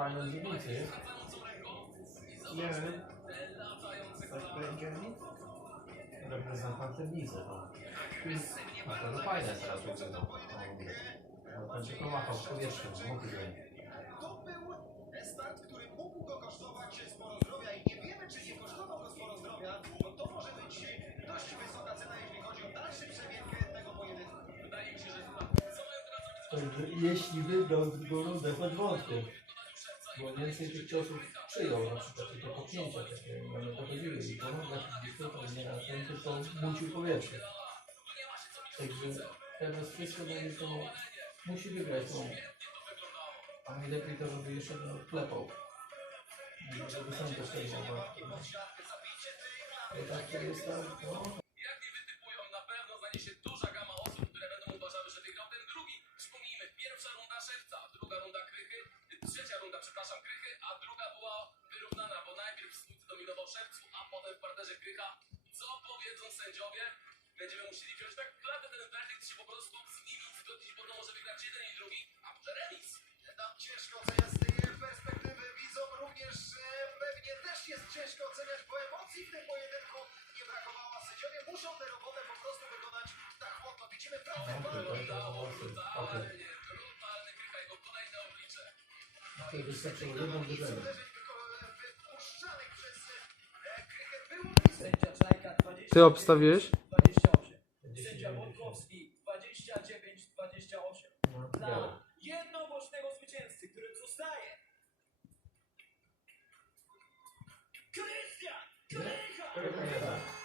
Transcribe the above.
fajne dzielnicy. Nie wiem. Tak będzie mi? Reprezentantem Nizy, no. No to fajne teraz wygląda. No, Będzie to machał w powietrzu, mógł To był start, który mógł go kosztować sporo zdrowia i nie wiemy, czy nie kosztował go sporo zdrowia, bo to może być dość wysoka cena, jeśli chodzi o dalszy przebieg tego pojedynku. Wydaje mi się, że Jeśli wygrał drugą rundę, choć wątpię. Bo więcej tych ciosów przyjął, na przykład te kopnięcia takie, one dochodziły i no, taki dystopał, nie ten tylko mucił powietrze. Także teraz wszystko będzie to, musi wygrać tą. A najlepiej to, żeby jeszcze go klepał. Żeby sam też tego mogła. I tak to jest tam, no, parterze krycha. Co powiedzą sędziowie? Będziemy musieli wziąć tak klatę ten werdykt się po prostu z nimi zgodzić, bo to może wygrać jeden i drugi, a może remis. Tam ciężko oceniać z tej perspektywy widzą również, że pewnie też jest ciężko oceniać, bo emocji w tym pojedynku nie brakowało, sędziowie muszą tę robotę po prostu wykonać tak chłodno. Widzimy okej. Brutalnie, brutalny krycha, jego kolejne oblicze. To wystarczyło jedną wygrać. Ty obstawiłeś? 28. Sędzia Wątkowski 29-28. No, Dla białe. jednogłośnego zwycięzcy, którym zostaje Krystian Krycha!